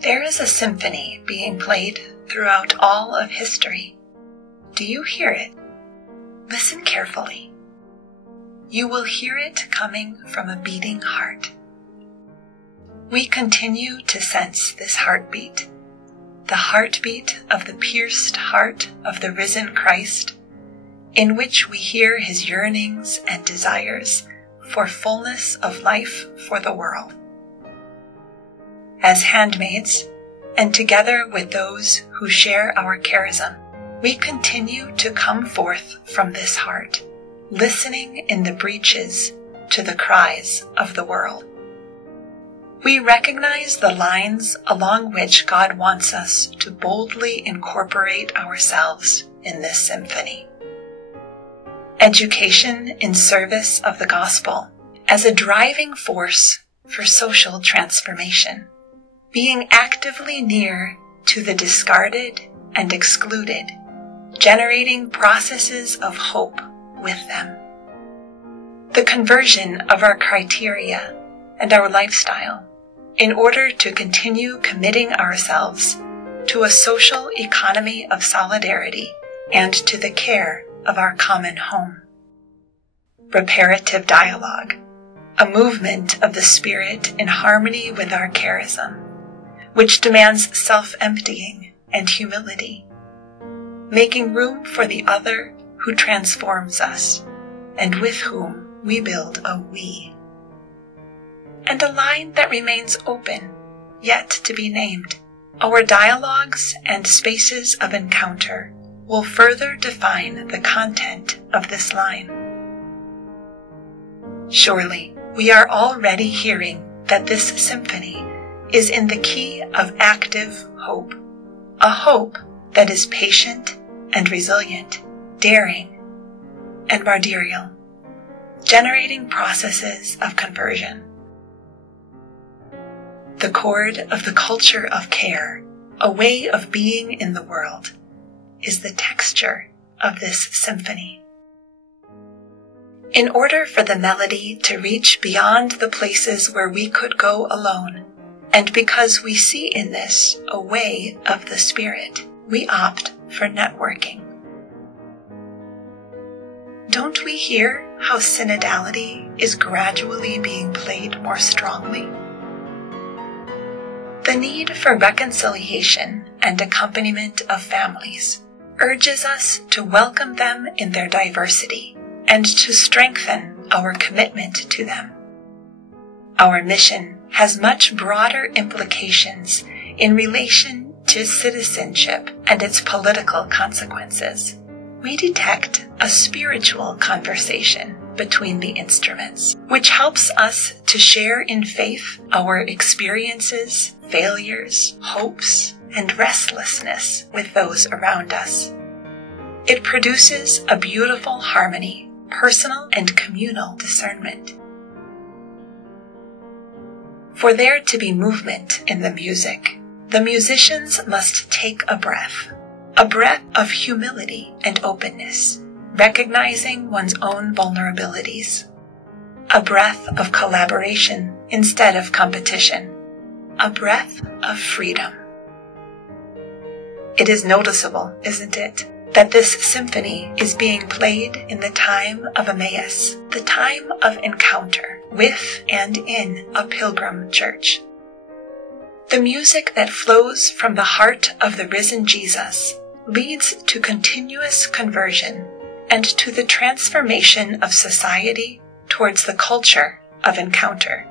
There is a symphony being played throughout all of history. Do you hear it? Listen carefully. You will hear it coming from a beating heart. We continue to sense this heartbeat, the heartbeat of the pierced heart of the risen Christ, in which we hear his yearnings and desires for fullness of life for the world. As handmaids, and together with those who share our charism, we continue to come forth from this heart, listening in the breaches to the cries of the world. We recognize the lines along which God wants us to boldly incorporate ourselves in this symphony. Education in service of the gospel as a driving force for social transformation, being actively near to the discarded and excluded, generating processes of hope with them. The conversion of our criteria and our lifestyle in order to continue committing ourselves to a social economy of solidarity and to the care of our common home. Reparative dialogue, a movement of the Spirit in harmony with our charism, which demands self-emptying and humility, making room for the other who transforms us and with whom we build a we. And a line that remains open, yet to be named. Our dialogues and spaces of encounter will further define the content of this line. Surely, we are already hearing that this symphony is in the key of active hope, a hope that is patient and resilient, daring and martyrial, generating processes of conversion. The chord of the culture of care, a way of being in the world, is the texture of this symphony. In order for the melody to reach beyond the places where we could go alone, and because we see in this a way of the Spirit, we opt for networking. Don't we hear how synodality is gradually being played more strongly? The need for reconciliation and accompaniment of families urges us to welcome them in their diversity and to strengthen our commitment to them. Our mission has much broader implications in relation to citizenship and its political consequences. We detect a spiritual conversation between the instruments, which helps us to share in faith our experiences, failures, hopes, and restlessness with those around us. It produces a beautiful harmony, personal and communal discernment. For there to be movement in the music, the musicians must take a breath of humility and openness, recognizing one's own vulnerabilities, a breath of collaboration instead of competition, a breath of freedom. It is noticeable, isn't it, that this symphony is being played in the time of Emmaus, the time of encounter with and in a pilgrim church. The music that flows from the heart of the risen Jesus leads to continuous conversion and to the transformation of society towards the culture of encounter.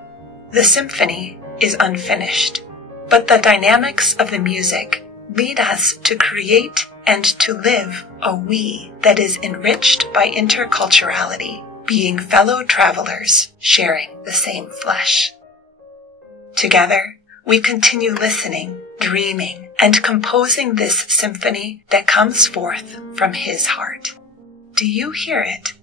The symphony is unfinished, but the dynamics of the music lead us to create and to live a we that is enriched by interculturality, being fellow travelers sharing the same flesh. Together, we continue listening, dreaming, and composing this symphony that comes forth from his heart. Do you hear it?